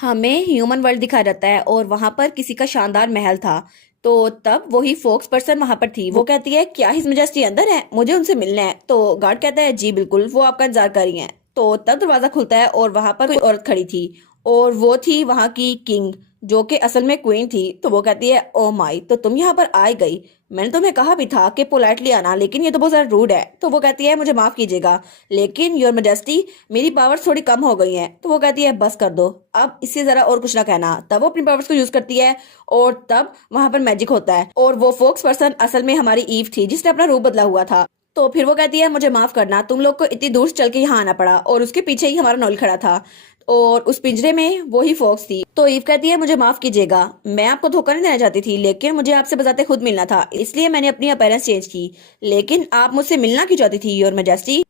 हमें human world दिखाया जाता है और वहां पर किसी का शानदार महल था। तो तब वही फोक्स पर्सन वहां पर थी। वो कहती है क्या हिज मेजेस्टी अंदर है, मुझे उनसे मिलना है। तो गार्ड कहता है जी बिल्कुल, वो आपका इंतजार कर रही हैं। तो तब दरवाजा खुलता है और वहां पर कोई औरत खड़ी थी और वो थी वहां की किंग, जो कि असल में क्वीन थी। तो वो कहती है ओ माई, तो तुम यहाँ पर आ गई। मैंने तुम्हें कहा भी था कि पोलाइटली आना, लेकिन ये तो बहुत ज्यादा रूड है। तो वो कहती है मुझे माफ कीजिएगा, लेकिन योर मेजेस्टी मेरी पावर्स थोड़ी कम हो गई हैं। तो वो कहती है बस कर दो, अब इससे जरा और कुछ ना कहना। तब वो अपनी पावर्स को यूज करती है और तब वहां पर मैजिक होता है और वो फोक्स पर्सन असल में हमारी ईव थी जिसने अपना रूप बदला हुआ था। तो फिर वो कहती है मुझे माफ करना, तुम लोग को इतनी दूर से चल के यहाँ आना पड़ा। और उसके पीछे ही हमारा नॉल खड़ा था और उस पिंजरे में वो ही फॉक्स थी। तो ईव कहती है मुझे माफ कीजिएगा, मैं आपको धोखा नहीं देना चाहती थी, लेकिन मुझे आपसे बजाते खुद मिलना था, इसलिए मैंने अपनी अपीयरेंस चेंज की। लेकिन आप मुझसे मिलना क्यों चाहती थी योर मैजेस्टी?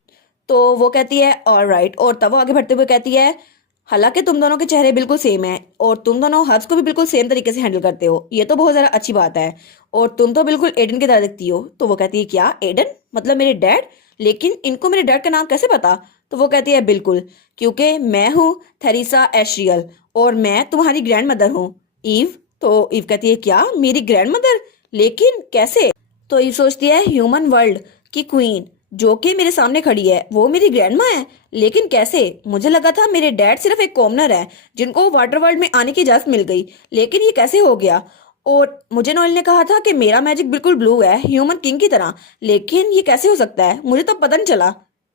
तो वो कहती है ऑल राइट। और तब वो आगे बढ़ते हुए कहती है हालांकि तुम दोनों के चेहरे बिल्कुल सेम हैं और तुम दोनों हर्ब्स को भी बिल्कुल सेम तरीके से हैंडल करते हो, ये तो बहुत ज्यादा अच्छी बात है। और तुम तो बिल्कुल एडन की तरह दिखती हो। तो वो कहती है क्या एडन, मतलब मेरे डैड? लेकिन इनको मेरे डैड का नाम कैसे पता? तो वो कहती है बिल्कुल, क्योंकि मैं हूँ थेरिसा एश्रियल और मैं तुम्हारी ग्रैंड मदर हूँ ईव। तो ईव कहती है क्या मेरी ग्रैंड मदर, लेकिन कैसे? तो ईव सोचती है ह्यूमन वर्ल्ड की क्वीन जो कि मेरे सामने खड़ी है वो मेरी ग्रैंडमा है, लेकिन कैसे? मुझे लगा था मेरे डैड सिर्फ एक कॉमनर है जिनको वाटर वर्ल्ड में आने की इजाजत मिल गई, लेकिन ये कैसे हो गया? और मुझे नोएल ने कहा था कि मेरा मैजिक बिल्कुल ब्लू है ह्यूमन किंग की तरह, लेकिन ये कैसे हो सकता है, मुझे तो पता नहीं चला।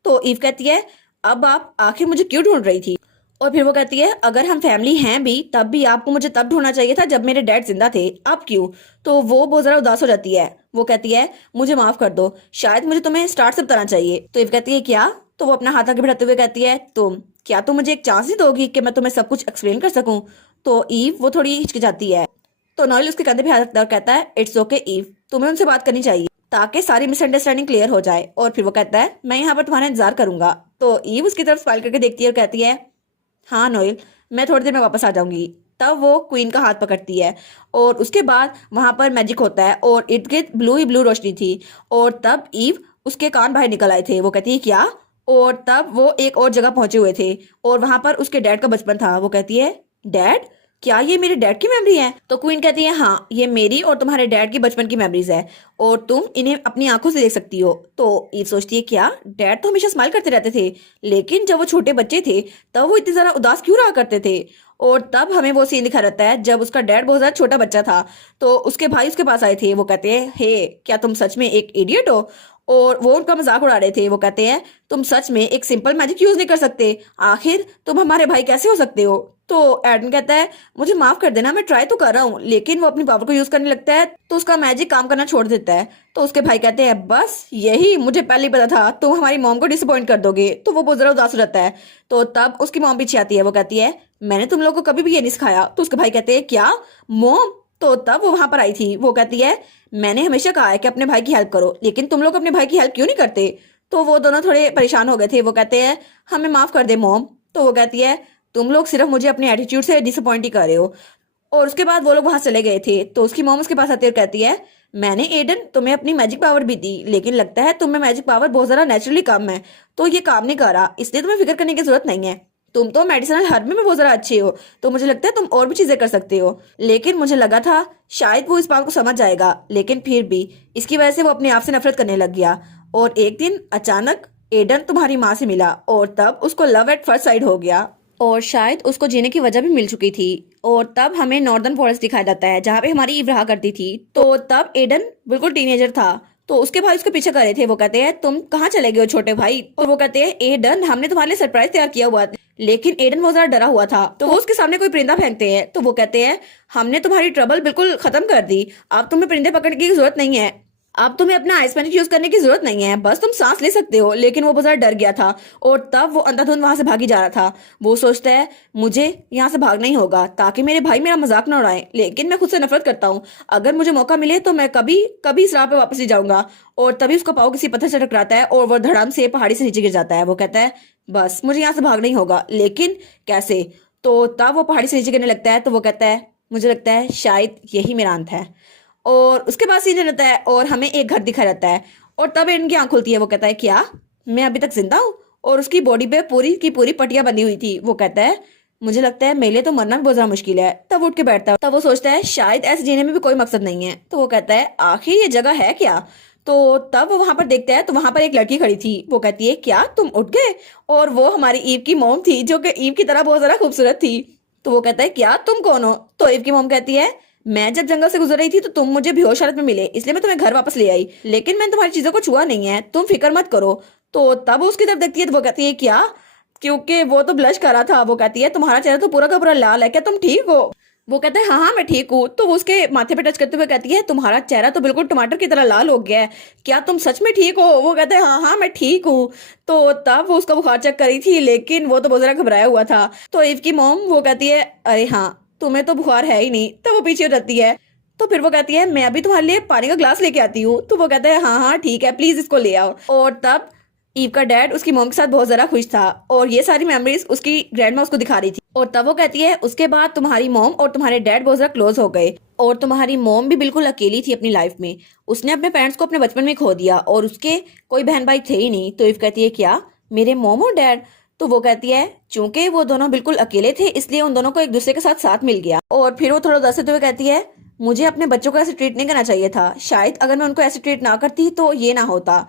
तो ईव कहती है अब आप आखिर मुझे क्यों ढूंढ रही थी? और फिर वो कहती है अगर हम फैमिली हैं भी तब भी आपको मुझे तब ढूंढना चाहिए था जब मेरे डैड जिंदा थे, अब क्यों? तो वो बहुत ज्यादा उदास हो जाती है। वो कहती है मुझे माफ कर दो, शायद मुझे तुम्हें स्टार्ट से बताना चाहिए। तो इव कहती है क्या? तो वो अपना हाथ आगे बढ़ाते हुए कहती है तुम मुझे एक चांस ही दोगी कि मैं तुम्हें सब कुछ एक्सप्लेन कर सकूं? तो ईव वो थोड़ी हिचकिचाती है। तो नॉयल उसके कंधे पे हाथ रखता है और कहता है इट्स ओके ईव, तुम्हें उनसे बात करनी चाहिए ताकि सारी मिसअंडरस्टैंडिंग क्लियर हो जाए। और फिर वो कहता है मैं यहाँ पर तुम्हारा इंतजार करूंगा। तो ईव उसकी तरफ स्माइल करके देखती है और कहती है हाँ नोएल, मैं थोड़ी देर में वापस आ जाऊंगी। तब वो क्वीन का हाथ पकड़ती है और उसके बाद वहां पर मैजिक होता है और इर्द गिर्द ब्लू ही ब्लू रोशनी थी। और तब ईव उसके कान बाहर निकल आए थे। वो कहती है क्या? और तब वो एक और जगह पहुंचे हुए थे और वहां पर उसके डैड का बचपन था। वो कहती है डैड, क्या ये मेरे डैड की मेमोरी है? तो क्वीन कहती है हाँ, ये मेरी और तुम्हारे डैड की बचपन की मेमोरीज है और तुम इन्हें अपनी आंखों से देख सकती हो। तो ईव सोचती है क्या डैड तो हमेशा स्माइल करते रहते थे, लेकिन जब वो छोटे बच्चे थे तब वो इतने ज्यादा उदास क्यों रहा करते थे? और तब हमें वो सीन दिखा रहता है जब उसका डैड बहुत ज्यादा छोटा बच्चा था। तो उसके भाई उसके पास आए थे। वो कहते हैं हे, क्या तुम सच में एक इडियट हो? और वो उनका मजाक उड़ा रहे थे। वो कहते हैं तुम सच में एक सिंपल मैजिक यूज नहीं कर सकते, आखिर तुम हमारे भाई कैसे हो सकते हो? तो एडन कहता है मुझे माफ कर देना, मैं ट्राई तो कर रहा हूँ। लेकिन वो अपनी पावर को यूज करने लगता है तो उसका मैजिक काम करना छोड़ देता है। तो उसके भाई कहते हैं बस यही मुझे पहले ही पता था, तुम हमारी मॉम को डिसअपॉइंट कर दोगे। तो वो बहुत जरा उदास हो जाता है। तो तब उसकी मॉम पीछे आती है। वो कहती है मैंने तुम लोगों को कभी भी ये नहीं सिखाया। तो उसके भाई कहते हैं क्या मॉम? तो तब वो वहां पर आई थी। वो कहती है मैंने हमेशा कहा है कि अपने भाई की हेल्प करो, लेकिन तुम लोग अपने भाई की हेल्प क्यों नहीं करते? तो वो दोनों थोड़े परेशान हो गए थे। वो कहते हैं हमें माफ कर दे मॉम। तो वो कहती है तुम लोग सिर्फ मुझे अपने एटीट्यूड से डिसअपॉइंट ही कर रहे हो। और उसके बाद वो लोग वहां चले गए थे। तो उसकी मॉम उसके पास आती है और कहती है मैंने एडन तुम्हें अपनी मैजिक पावर भी दी, लेकिन लगता है तुम्हें मैजिक पावर बहुत ज्यादा नेचुरली कम है, तो ये काम नहीं कर रहा, इसलिए तुम्हें फिक्र करने की जरूरत नहीं है। तुम तो मेडिसिनल हर्ब में बहुत ज्यादा अच्छे हो, तो मुझे लगता है तुम और भी चीजें कर सकते हो। लेकिन मुझे लगा था शायद वो इस बात को समझ जाएगा, लेकिन फिर भी इसकी वजह से वो अपने आप से नफरत करने लग गया। और एक दिन अचानक एडन तुम्हारी माँ से मिला और तब उसको लव एट फर्स्ट साइड हो गया और शायद उसको जीने की वजह भी मिल चुकी थी। और तब हमें नॉर्दर्न फॉरेस्ट दिखाया जाता है जहाँ पे हमारी ईव रहा करती थी। तो तब एडन बिल्कुल टीनेजर था। तो उसके भाई उसके पीछे कर रहे थे। वो कहते हैं तुम कहाँ चले गए हो छोटे भाई? और वो कहते हैं एडन हमने तुम्हारे लिए सरप्राइज तैयार किया हुआ था। लेकिन एडन बहुत ज्यादा डरा हुआ था। तो वो उसके सामने कोई परिंदा फेंकते हैं। तो वो कहते हैं हमने तुम्हारी ट्रबल बिल्कुल खत्म कर दी, अब तुम्हें परिंदे पकड़ने की जरूरत नहीं है, अब तुम्हें अपना आइस मैजिक यूज करने की जरूरत नहीं है, बस तुम सांस ले सकते हो। लेकिन वो बहुत ज्यादा डर गया था और तब वो अंधाधुंध वहां से भागी जा रहा था। वो सोचता है मुझे यहाँ से भागना ही होगा ताकि मेरे भाई मेरा मजाक न उड़ाए, लेकिन मैं खुद से नफरत करता हूँ, अगर मुझे मौका मिले तो मैं कभी कभी इस राह पे वापस नहीं जाऊंगा। और तभी उसका पाँव किसी पत्थर से टकराता है और वो धड़ाम से पहाड़ी से नीचे गिर जाता है। वो कहता है बस मुझे यहाँ से भागना ही होगा, लेकिन कैसे? तो तब वो पहाड़ी से नीचे गिरने लगता है। तो वो कहता है मुझे लगता है शायद यही मेरा अंत है। और उसके बाद सीन रहता है और हमें एक घर दिखा रहता है। और तब इनकी आंख खुलती है। वो कहता है क्या मैं अभी तक जिंदा हूँ? और उसकी बॉडी पे पूरी की पूरी पट्टियां बंधी हुई थी। वो कहता है मुझे लगता है मेरे लिए तो मरना भी बहुत ज्यादा मुश्किल है। तब उठ के बैठता है। तब वो सोचता है शायद ऐसे जीने में भी कोई मकसद नहीं है। तो वो कहता है आखिर ये जगह है क्या। तो तब वो वहां पर देखता है तो वहां पर एक लड़की खड़ी थी। वो कहती है क्या तुम उठ गए। और वो हमारी ईव की मोम थी जो कि ईव की तरह बहुत ज्यादा खूबसूरत थी। तो वो कहता है क्या तुम कौन हो। तो ईव की मोम कहती है मैं जब जंगल से गुजर रही थी तो तुम मुझे बेहोश हालत में मिले, इसलिए मैं तुम्हें घर वापस ले आई, लेकिन मैंने तुम्हारी चीजों को छुआ नहीं है, तुम फिक्र मत करो। तो तब वो उसकी तरफ देखती है तो वो कहती है क्या, क्योंकि वो तो ब्लश कर रहा था। वो कहती है तुम्हारा चेहरा तो पूरा का पूरा लाल है, क्या तुम ठीक हो। वो कहता है हाँ हाँ मैं ठीक हूँ। तो वो उसके माथे पे टच करते हुए कहती है तुम्हारा चेहरा तो बिल्कुल टमाटर की तरह लाल हो गया है, क्या तुम सच में ठीक हो। वो कहते हैं हाँ हाँ मैं ठीक हूँ। तो तब वो उसका बुखार चेक करी थी, लेकिन वो तो बहुत ज्यादा घबराया हुआ था। तो ईव की मोम वो कहती है अरे हाँ तुम्हें तो बुखार है ही नहीं। तो वो पीछे रहती है। तो फिर वो कहती है मैं अभी तुम्हारे लिए पानी का ग्लास लेके आती हूँ। तो वो कहता है हाँ हाँ ठीक है प्लीज इसको ले आओ। और तब ईव का डैड उसकी मॉम के साथ बहुत ज्यादा खुश था और ये सारी मेमोरीज उसकी ग्रैंडमा उसको दिखा रही थी। और तब वो कहती है उसके बाद तुम्हारी मॉम और तुम्हारे डैड बहुत ज्यादा क्लोज हो गए और तुम्हारी मॉम भी बिल्कुल अकेली थी अपनी लाइफ में। उसने अपने पेरेंट्स को अपने बचपन में खो दिया और उसके कोई बहन भाई थे ही नहीं। तो ईव कहती है क्या मेरे मॉम और डैड। तो वो कहती है चूंकि वो दोनों बिल्कुल अकेले थे इसलिए उन दोनों को एक दूसरे के साथ साथ मिल गया। और फिर वो थोड़ा उदास होते हुए कहती है मुझे अपने बच्चों को ऐसे ट्रीट नहीं करना चाहिए था, शायद अगर मैं उनको ऐसे ट्रीट ना करती तो ये ना होता।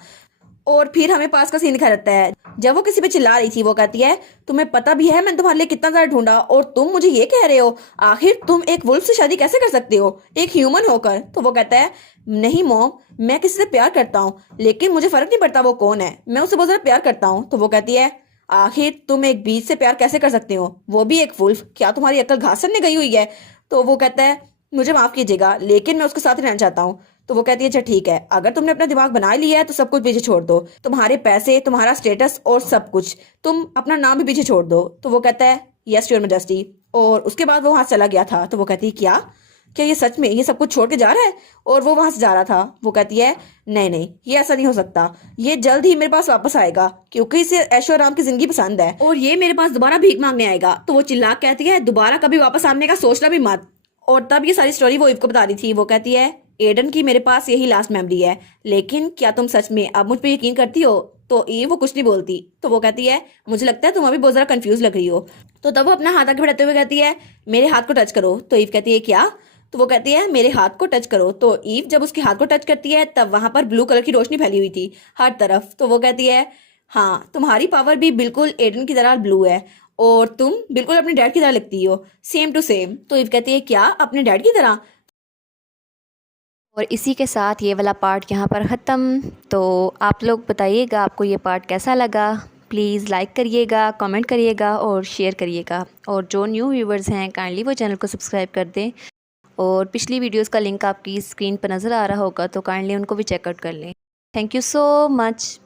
और फिर हमें पास का सीन दिखा रहता है जब वो किसी पे चिल्ला रही थी। वो कहती है तुम्हें पता भी है मैंने तुम्हारे लिए कितना ज्यादा ढूंढा और तुम मुझे ये कह रहे हो आखिर तुम एक वुल्फ से शादी कैसे कर सकते हो एक ह्यूमन होकर। तो वो कहता है नहीं मॉम मैं किसी से प्यार करता हूँ, लेकिन मुझे फर्क नहीं पड़ता वो कौन है, मैं उससे बहुत ज्यादा प्यार करता हूँ। तो वो कहती है आखिर तुम एक बीज से प्यार कैसे कर सकते हो, वो भी एक वुल्फ, क्या तुम्हारी अक्ल घास चरने गई हुई है। तो वो कहता है मुझे माफ कीजिएगा लेकिन मैं उसके साथ ही रहना चाहता हूँ। तो वो कहती है अच्छा ठीक है, अगर तुमने अपना दिमाग बना लिया है तो सब कुछ पीछे छोड़ दो, तुम्हारे पैसे तुम्हारा स्टेटस और सब कुछ, तुम अपना नाम भी पीछे छोड़ दो। तो वो कहता है यस योर मेजेस्टी। और उसके बाद वो वहां से चला गया था। तो वो कहती है क्या क्या ये सच में ये सब कुछ छोड़ के जा रहा है। और वो वहां से जा रहा था। वो कहती है नहीं नहीं ये ऐसा नहीं हो सकता, ये जल्द ही मेरे पास वापस आएगा क्योंकि इसे ऐशो आराम की जिंदगी पसंद है और ये मेरे पास दोबारा भीख मांगने आएगा। तो वो चिल्ला के कहती है दोबारा कभी वापस आने का सोचना भी मत। और तब ये सारी स्टोरी वो ईव को बता रही थी। वो कहती है एडन की मेरे पास यही लास्ट मेमोरी है, लेकिन क्या तुम सच में अब मुझ पर यकीन करती हो। तो ईव वो कुछ नहीं बोलती। तो वो कहती है मुझे लगता है तुम अभी बहुत ज्यादा कंफ्यूज लग रही हो। तो तब वो अपना हाथ आगे बढ़ाते हुए कहती है मेरे हाथ को टच करो। तो ईव कहती है क्या। तो वो कहती है मेरे हाथ को टच करो। तो ईव जब उसके हाथ को टच करती है तब वहां पर ब्लू कलर की रोशनी फैली हुई थी हर तरफ। तो वो कहती है हाँ तुम्हारी पावर भी बिल्कुल एडन की तरह ब्लू है और तुम बिल्कुल अपने डैड की तरह लगती हो, सेम टू सेम। तो ईव कहती है क्या अपने डैड की तरह। और इसी के साथ ये वाला पार्ट यहाँ पर ख़त्म। तो आप लोग बताइएगा आपको ये पार्ट कैसा लगा। प्लीज़ लाइक करिएगा, कमेंट करिएगा और शेयर करिएगा। और जो न्यू व्यूवर्स हैं काइंडली वो चैनल को सब्सक्राइब कर दें। और पिछली वीडियोस का लिंक आपकी स्क्रीन पर नज़र आ रहा होगा तो काइंडली उनको भी चेकआउट कर लें। Thank you so much.